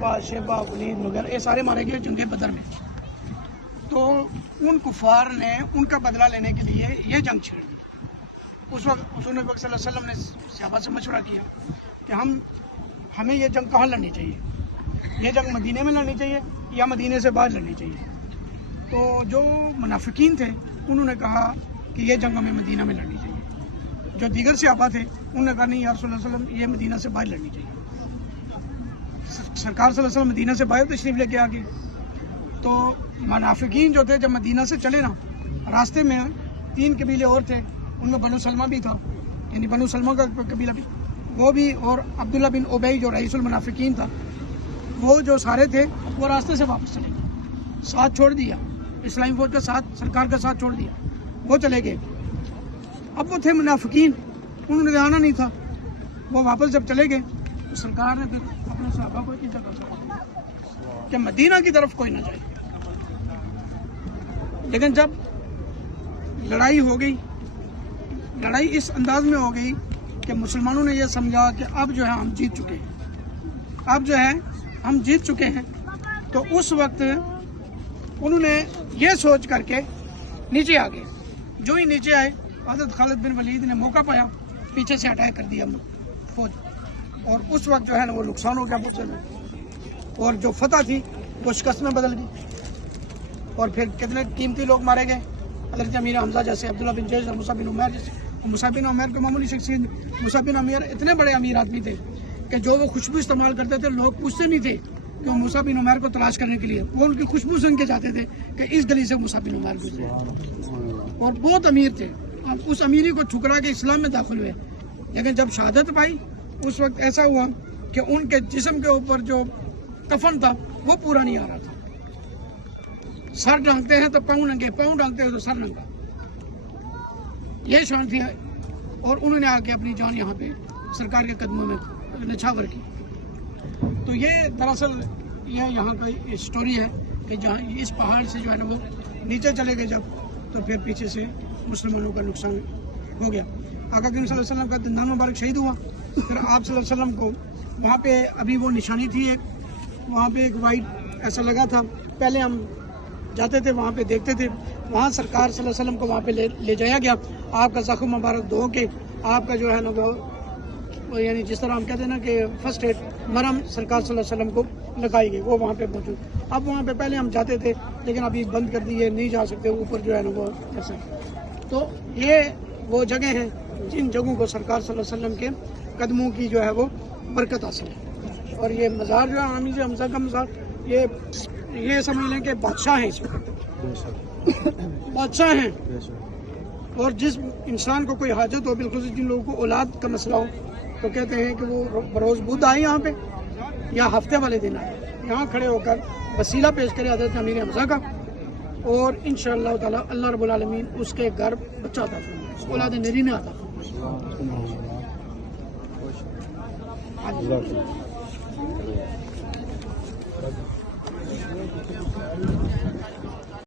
عتبہ شیبہ ولید وغیرہ یہ سارے مارے گئے جنگ بدر میں. تو ان کفار نے ان کا بدلہ لینے کے لیے یہ جنگ چھیڑ دی. اس وقت رسول پاک صلی اللہ علیہ وسلم نے صحابہ سے مشورہ کیا کہ ہمیں یہ جنگ کہاں لڑنی چاہیے, یہ جنگ مدینے میں لڑنی چاہیے یا مدینے سے باہر لڑنی چاہیے. تو جو منافقین تھے انہوں نے کہا کہ یہ جنگ ہمیں مدینہ میں لڑنی چاہیے. جو دیگر صحابہ تھے انہوں نے کہا نہیں یا رسول اللہ صلی اللہ علیہ وسلم یہ مدینہ سے باہر لڑنی چاہیے. سرکار صلی اللہ علیہ وسلم مدینہ سے باہر تشریف لے کے آ گئے. تو منافقین جو تھے جب مدینہ سے چلے نا, راستے میں 3 قبیلے اور تھے, ان میں بنو سلمہ بھی تھا, یعنی بنو سلمہ کا قبیلہ بھی, وہ بھی, اور عبداللہ بن ابی جو رئیس المنافقین تھا, وہ جو سارے تھے وہ راستے سے واپس چلے گئے, ساتھ چھوڑ دیا, اسلامی فوج کا ساتھ, سرکار کا ساتھ چھوڑ دیا, وہ چلے گئے. اب وہ تھے منافقین, انہوں نے آنا نہیں تھا, وہ واپس جب چلے گئے تو سرکار نے پھر اپنے صحابہ کو اتنی جگہ کہ مدینہ کی طرف کوئی نہ جائے. لیکن جب لڑائی ہو گئی, لڑائی اس انداز میں ہو گئی کہ مسلمانوں نے یہ سمجھا کہ اب جو ہے ہم جیت چکے ہیں, اب جو ہے ہم جیت چکے ہیں. تو اس وقت انہوں نے یہ سوچ کر کے نیچے آ گئے. جو ہی نیچے آئے حضرت خالد بن ولید نے موقع پایا, پیچھے سے اٹیک کر دیا فوج, اور اس وقت جو ہے نا وہ نقصان ہو گیا فوج میں, اور جو فتح تھی وہ شکست میں بدل گئی. اور پھر کتنے قیمتی لوگ مارے گئے, حضرت امیر حمزہ جیسے, عبداللہ بن جیش اور مصعب بن عمیر جیسے. مصعب بن عمیر کو معمولی شخصیت, مصعب بن عمیر اتنے بڑے امیر آدمی تھے کہ جو وہ خوشبو استعمال کرتے تھے لوگ پوچھتے نہیں تھے کہ وہ مصعب بن عمیر کو تلاش کرنے کے لیے, وہ ان کی خوشبو سن کے جاتے تھے کہ اس گلی سے مصعب بن عمیر گزرے, اور بہت امیر تھے. اب اس امیری کو ٹھکرا کے اسلام میں داخل ہوئے, لیکن جب شہادت پائی اس وقت ایسا ہوا کہ ان کے جسم کے اوپر جو کفن تھا وہ پورا نہیں آ رہا تھا. سر ڈھانکتے ہیں تو پاؤں ننگے, پاؤں ڈھانکتے ہیں تو سر ننگا, یہ شان تھی. اور انہوں نے آ کے اپنی جان یہاں پہ سرکار کے قدموں میں نچھاور کی. تو یہ دراصل یہ یہاں کا اسٹوری ہے کہ جہاں اس پہاڑ سے جو ہے نا وہ نیچے چلے گئے جب, تو پھر پیچھے سے مسلمانوں کا نقصان ہو گیا. آقا کریم صلی اللہ علیہ وسلم کا دندان مبارک شہید ہوا. پھر آپ صلی اللہ علیہ وسلم کو وہاں پہ ابھی وہ نشانی تھی ایک, وہاں پہ ایک وائٹ ایسا لگا تھا, پہلے ہم جاتے تھے وہاں پہ دیکھتے تھے, وہاں سرکار صلی اللہ علیہ وسلم کو وہاں پہ لے جایا گیا. آپ کا زخم مبارک دھو کے آپ کا جو ہے نا وہ یعنی جس طرح ہم کہتے ہیں نا کہ فرسٹ ایڈ مرہم سرکار صلی اللہ علیہ وسلم کو لگائی گئی, وہ وہاں پہ موجود. اب وہاں پہ پہلے ہم جاتے تھے لیکن ابھی بند کر دیے, نہیں جا سکتے اوپر جو ہے نا وہ ایسا. تو یہ وہ جگہ ہیں جن جگہوں کو سرکار صلی اللہ علیہ وسلم کے قدموں کی جو ہے وہ برکت حاصل ہے. اور یہ مزار جو ہے حامد حمزہ کا مزار, یہ سمجھ لیں کہ بادشاہ ہیں, اس میں بادشاہ ہیں. اور جس انسان کو کوئی حاجت ہو, بالخصوص جن لوگوں کو اولاد کا مسئلہ ہو, تو کہتے ہیں کہ وہ بروز بدھ آئے یہاں پہ یا ہفتے والے دن آئے, یہاں کھڑے ہو کر وسیلہ پیش کرے حضرت امیر حمزہ کا, اور انشاءاللہ تعالی اللہ رب العالمین اس کے گھر بچہ عطا فرمائے, اولاد نرینہ عطا فرمائے.